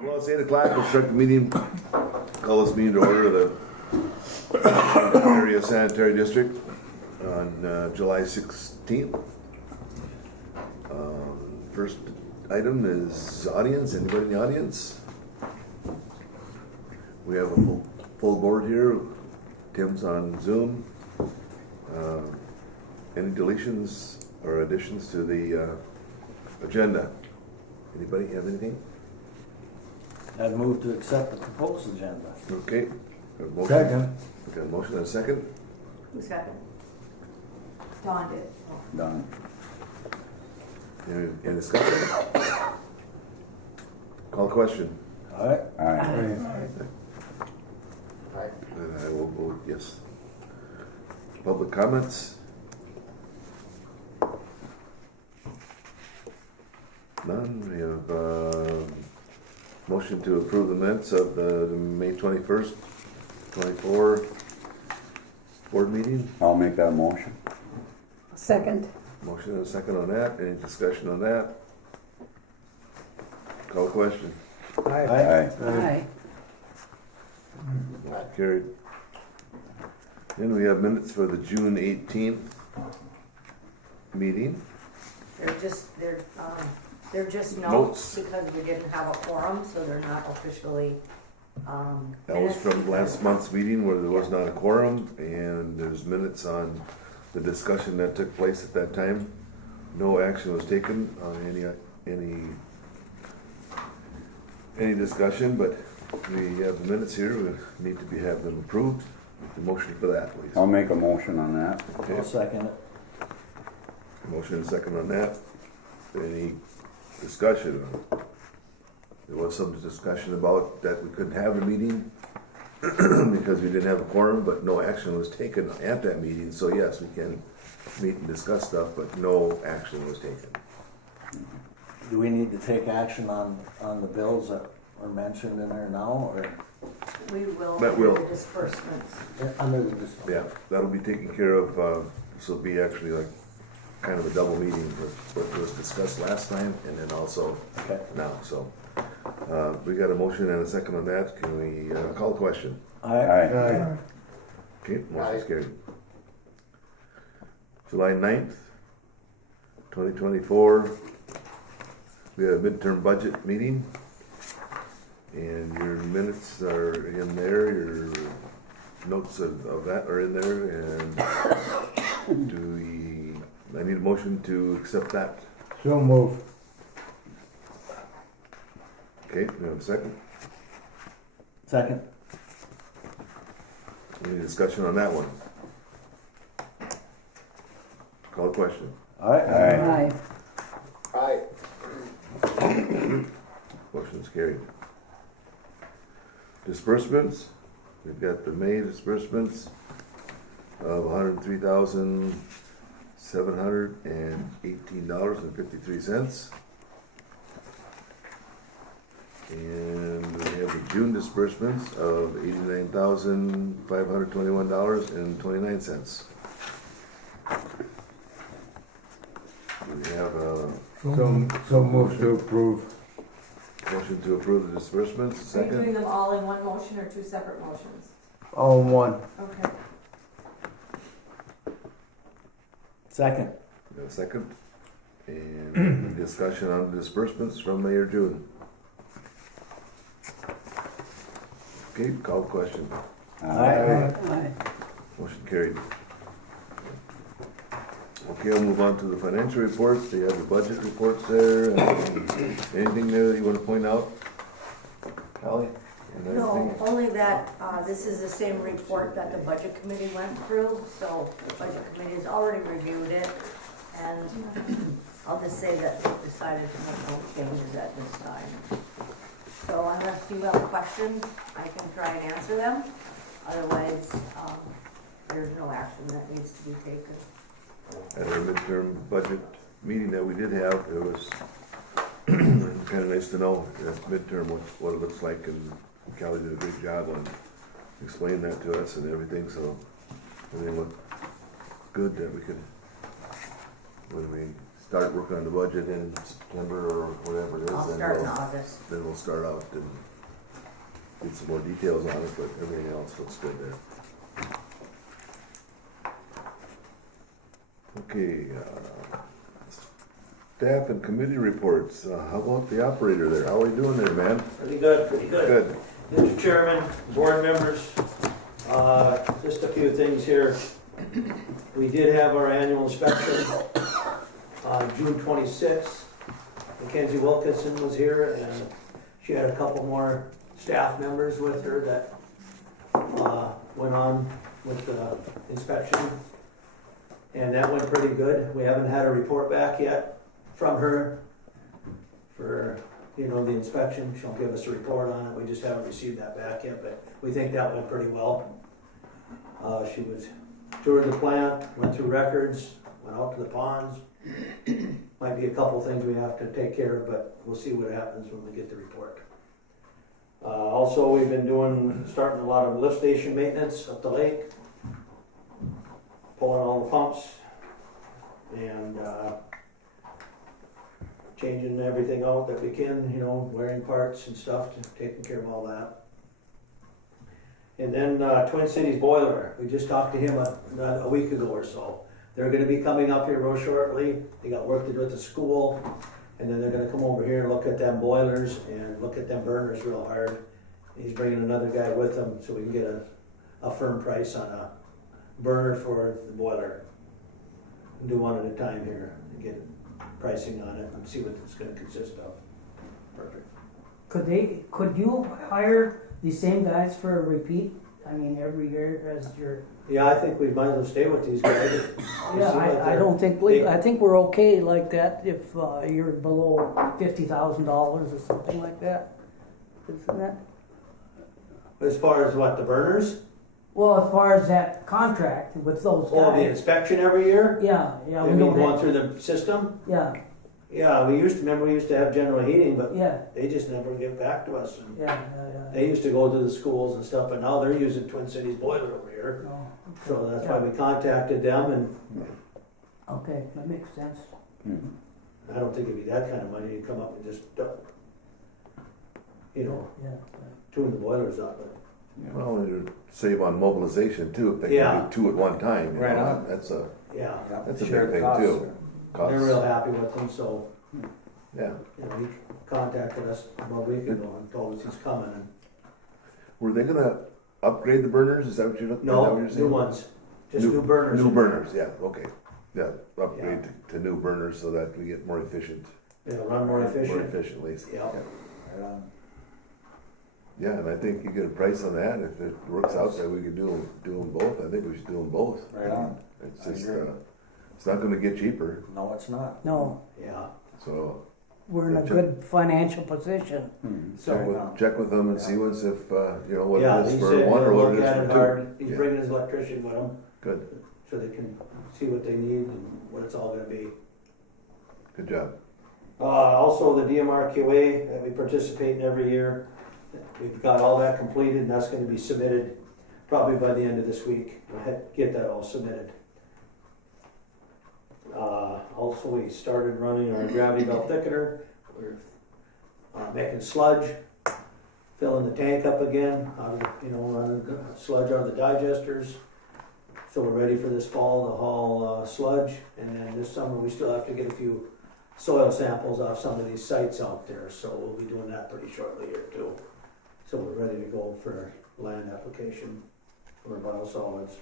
Well, it's 8 o'clock, we'll start the meeting, call this meeting to order of the area sanitary district on July 16th. First item is audience, anybody in the audience? We have a full board here, Tim's on Zoom. Any deletions or additions to the agenda? Anybody have anything? I'd move to accept the proposed agenda. Okay. Motion. Second. We got a motion and a second. Who seconded? Dawn did. Done. Any discussion? Call the question. All right. Aye. And I will vote yes. Public comments? None. We have motion to approve the minutes of the May 21st, 24 board meeting. I'll make that motion. Second. Motion and a second on that. Any discussion on that? Call the question. Aye. Aye. Motion carried. Then we have minutes for the June 18th meeting. They're just Notes. notes because we didn't have a quorum, so they're not officially, That was minutes. from last month's meeting where there was not a quorum, and there's minutes on the discussion that took place at that time. No action was taken on any discussion, but we have the minutes here. We need to have them approved. The motion for that, please. I'll make a motion on that. Okay. I'll second it. Motion and second on that. Any discussion? There was some discussion about that we couldn't have a meeting because we didn't have a quorum, but no action was taken at that meeting. So yes, we can meet and discuss stuff, but no action was taken. Do we need to take action on the bills that were mentioned in there now, or we will That do will. the disbursements. under the dis- Yeah, that'll be taken care of. This will be actually like kind of a double meeting with what was discussed last time and then also Okay. now. So we got a motion and a second on that. Can we call the question? All right. Aye. Okay, motion's carried. July 9th, 2024, we had a midterm budget meeting, and your minutes are in there, your notes of that are in there, and I need a motion to accept that. So move. Okay, we have a second. Second. Any discussion on that one? Call the question. All right. Aye. Motion's carried. Disbursements, we've got the May disbursements of $103,718.53. And we have the June disbursements of $89,521.29. We have a So move to approve. motion to approve the disbursements, Are you doing second. them all in one motion or two separate motions? All in one. Okay. Second. We have a second. And discussion on the disbursements from May or June. Okay, call the question. Aye. Aye. Motion carried. Okay, I'll move on to the financial reports. They have the budget reports there. Anything there that you want to point out? Holly? No, only that, this is the same report that the budget committee went through, so the budget committee has already reviewed it. And I'll just say that they decided to make no changes at this time. So unless you have questions, I can try and answer them. Otherwise, there's no action that needs to be taken. At our midterm budget meeting that we did have, it was kind of nice to know that midterm what it looks like, and Callie did a great job on explaining that to us and everything, so everything looked good that we could, what do we start working on the budget in September or whatever it is. I'll then start in we'll- August. Then we'll start out and get some more details on it, but everything else looks good there. Okay, staff and committee reports. How about the operator there? How are we doing there, man? Pretty good, pretty good. Good. Mr. Chairman, board members, just a few things here. We did have our annual inspection on June 26th. Mackenzie Wilkinson was here, and she had a couple more staff members with her that went on with the inspection. And that went pretty good. We haven't had a report back yet from her for, the inspection. She'll give us a report on it. We just haven't received that back yet, but we think that went pretty well. She toured the plant, went through records, went out to the ponds. Might be a couple things we have to take care of, but we'll see what happens when we get the report. Also, we've been starting a lot of lift station maintenance up the lake, pulling all the pumps, and changing everything out that we can, wearing parts and stuff, taking care of all that. And then Twin Cities Boiler, we just talked to him a week ago or so. They're gonna be coming up here real shortly. They got work to do at the school, and then they're gonna come over here and look at them boilers and look at them burners real hard. He's bringing another guy with him so we can get a firm price on a burner for the boiler. And do one at a time here and get pricing on it and see what it's gonna consist of. Perfect. Could you hire the same guys for a repeat? I mean, every year as your, Yeah, I think we might as well stay with these guys. yeah, I don't think, I think we're okay like that if you're below $50,000 or something like that. Isn't that? As far as what, the burners? Well, as far as that contract with those Oh, the guys. inspection every year? Yeah, I we mean, don't going have, through the system? yeah, Yeah, we used to have general heating, but yeah, they just never get back to us. And yeah. they used to go to the schools and stuff, but now they're using Twin Cities Boiler over here. No, So that's why we contacted them, and okay, that makes sense. I don't think it'd be that kind of money to come up and just, Yeah, tune the boilers up. But Well, it'd save on mobilization too, if they Yeah. can do two at one time. you Right know, on. That's a yeah, big Share the thing costs. too. Costs. they're real happy with them, so, Yeah. he contacted us about a week ago and told us he's coming. And Were they gonna upgrade the burners? Is that what you're looking? is that no, what you're saying? new ones, just new burners. New burners, yeah, okay. Yeah, upgrade to new burners so that we get more efficient. They'll run more More efficient. efficiently. Yeah, Right on. Yeah, and I think you get a price on that. If it works out that we can do them both, I think we should do them both. Right on. It's I just, agree. it's not gonna get cheaper, No, it's not. no, yeah. so we're in a Check. good financial position. check with them and see what's if, what Yeah, it is he for said one or he'll what look it at is it for hard. two. He's Yeah, bringing his electrician with him, good, so they can see what they need and what it's all gonna be. good job. Also, the DMRQA that we participate in every year, we've got all that completed, and that's gonna be submitted probably by the end of this week. We'll get that all submitted. Also, we started running our gravity belt thickener. We're making sludge, filling the tank up again, out of running sludge out of the digesters. So we're ready for this fall to haul sludge, and then this summer we still have to get a few soil samples off some of these sites out there, so we'll be doing that pretty shortly here too. So we're ready to go for land application for biosolids.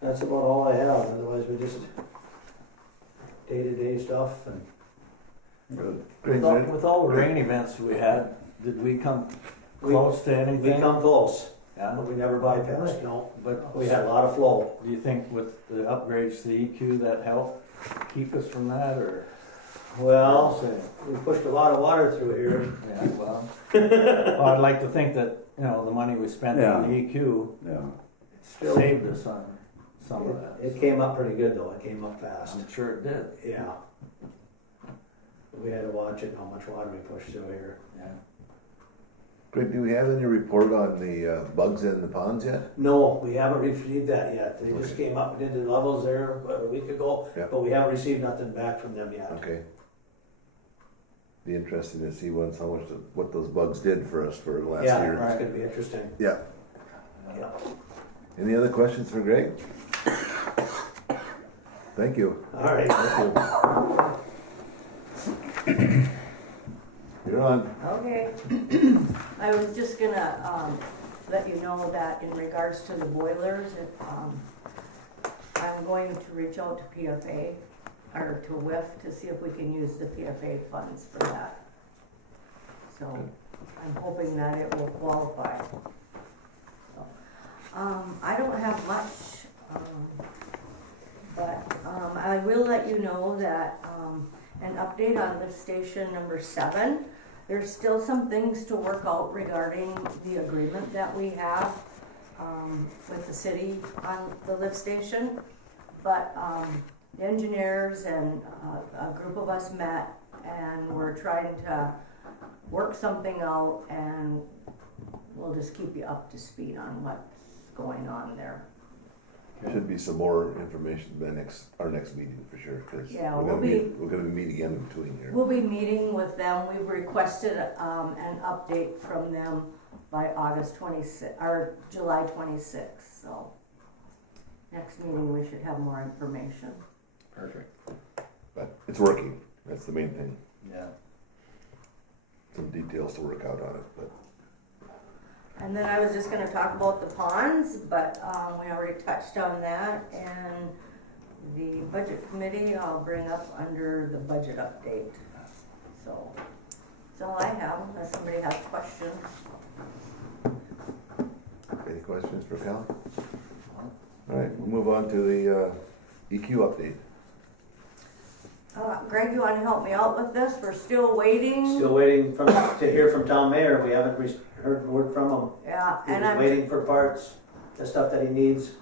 That's about all I have, otherwise we just day-to-day stuff and Good. With all the rain events we had, did we come close to we anything? come close, Yeah, but we never bypassed, no. but We had a lot of flow. do you think with the upgrades to the EQ that helped keep us from that, or? Well, Say, we pushed a lot of water through here. yeah, well, I'd like to think that, the money we spent on the EQ Yeah. Still, saved us on some of that. it came up pretty good though, it came up fast. I'm sure it did, Yeah. We had to watch it, how much water we pushed through here. yeah. Greg, do we have any report on the bugs in the ponds yet? No, we haven't received that yet. They just Okay. came up and did the levels there a week ago, Yeah. but we haven't received nothing back from them yet. Okay. Be interesting to see once how much, what those bugs did for us for last Yeah, year. it's gonna be interesting. Yeah. Yeah. Any other questions for Greg? Thank you. All right. You're on. Okay. I was just gonna, let you know that in regards to the boilers, I'm going to reach out to PFA, or to WIF, to see if we can use the PFA funds for that. So, I'm hoping that it will qualify. So, I don't have much, but, I will let you know that, an update on lift station number 7. There's still some things to work out regarding the agreement that we have with the city on the lift station. But the engineers and a group of us met and we're trying to work something out, and we'll just keep you up to speed on what's going on there. Should be some more information by our next meeting for sure, because Yeah, we're we'll gonna be meeting again in between here. We'll be meeting with them. We've requested an update from them by August 26th, or July 26th, so next meeting we should have more information. Perfect. But it's working, that's the main thing. Yeah. Some details to work out on it, but And then I was just gonna talk about the ponds, but we already touched on that, and the budget committee I'll bring up under the budget update. So, that's all I have, unless somebody has questions. any questions for Cal? All right, we'll move on to the EQ update. Greg, you wanna help me out with this? We're still waiting. Still waiting to hear from town mayor. We haven't heard word from him. Yeah, He's and I'm, waiting for parts, the stuff that he needs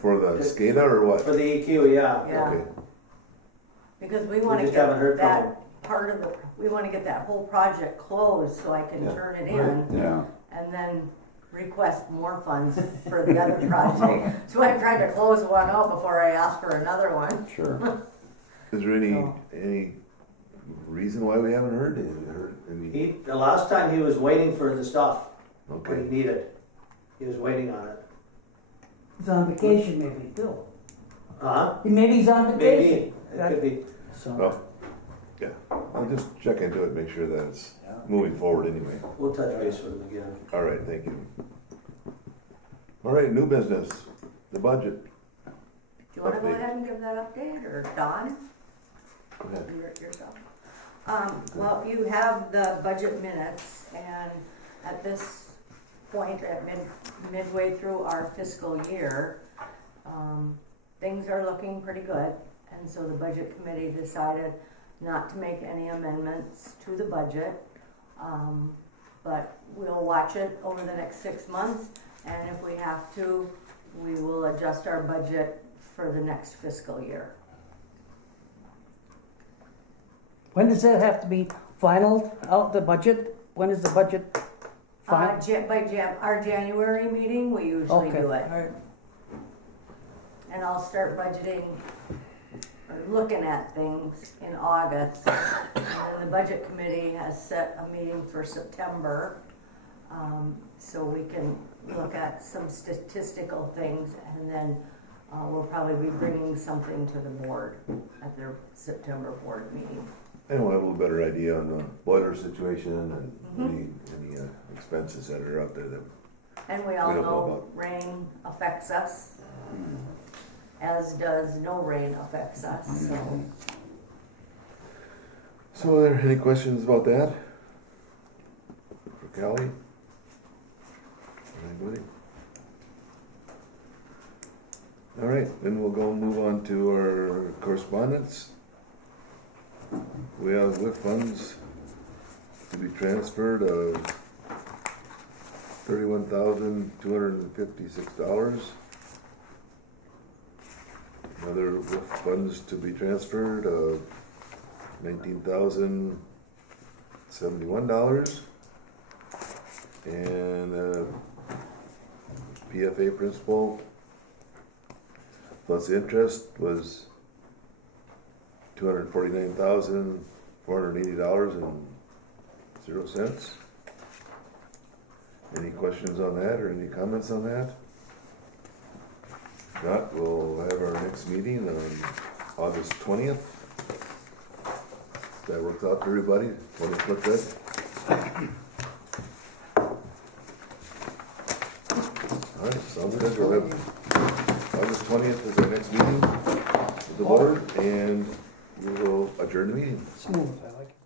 For the SCADA or what? for the EQ, yeah. yeah, Okay, because we wanna just haven't heard get from him. that part of the, we wanna get that whole project closed so I can Yeah. turn it in. Yeah. And then request more funds for the other project. So I tried to close one out before I asked for another one. Sure. is there No. any reason why we haven't heard? I mean, The last time he was waiting for the stuff, what he okay, needed. He was waiting on it. He's on vacation maybe, too. Huh? Maybe he's on Maybe, vacation. it could be. So, well, yeah, I'll just check into it, make sure that it's yeah. moving forward anyway. We'll touch base with him again. All right, thank you. All right, new business, the budget. Do you wanna go Update. ahead and give that update, or Don? Go ahead. Do it yourself. Well, you have the budget minutes, and at this point, at midway through our fiscal year, things are looking pretty good, and so the budget committee decided not to make any amendments to the budget. But we'll watch it over the next 6 months, and if we have to, we will adjust our budget for the next fiscal year. When does that have to be finalized out, the budget? When is the budget final? Our January meeting, we usually Okay, do it. all right. And I'll start budgeting, or looking at things in August. And then the budget committee has set a meeting for September, so we can look at some statistical things, and then we'll probably be bringing something to the board at their September board meeting. And we'll have a little better idea on the boiler situation and any expenses that are out there that, And we all We don't know know about- rain affects us, as does no rain affects us, so. so are there any questions about that? For Callie? Anybody? All right, then we'll go move on to our correspondence. We have WIF funds to be transferred of $31,256. Other WIF funds to be transferred of $19,071. and PFA principal plus interest was $249,480.00. Any questions on that or any comments on that? If not, we'll have our next meeting on August 20th. That works out for everybody? 20th look good? Alright, sounds good. We'll have August 20th is our next meeting with the board, and we will adjourn the meeting. Smooth, I like it.